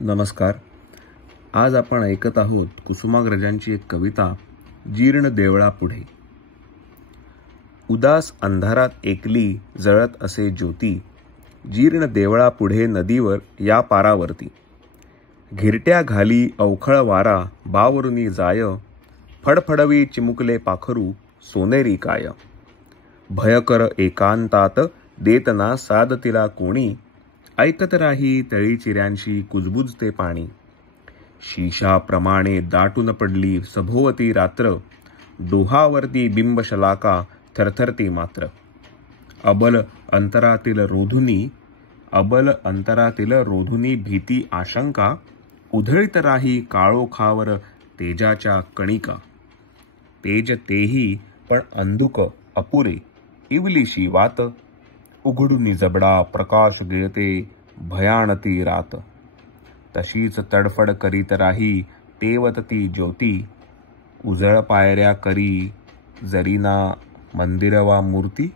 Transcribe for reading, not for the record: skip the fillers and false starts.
नमस्कार. आज आपण ऐकत आहोत कुसुमाग्रजांची एक कविता जीर्ण देवळा पुढे. उदास अंधारात एकली जळत असे ज्योती, जीर्ण देवळा पुढे नदीवर या पारावरती. घिरट्या घाली अवखळ वारा बावरुनी जाय, फडफडवी चिमुकले पाखरू सोनेरी काय. भयकर एकांतात देतना साद तिला कोणी, ऐकत राही तळी चिऱ्यांशी कुजबुजते पाणी. शीशाप्रमाणे दाटून पडली सभोवती रात्र, डोहावरती बिंबशलाका थरथरती मात्र. अबल अंतरातील रोधुनी भीती आशंका, उधळीत राही काळोखावर तेजाच्या कणिका. तेज तेही पण अंधुक अपुरे, इवलीशी वात, उघडून जबडा प्रकाश गिळते भयानती रात. तशीच तडफड करीत राही तेवत ती ज्योती, उजळ पायऱ्या करी जरीना मंदिर वा मूर्ती.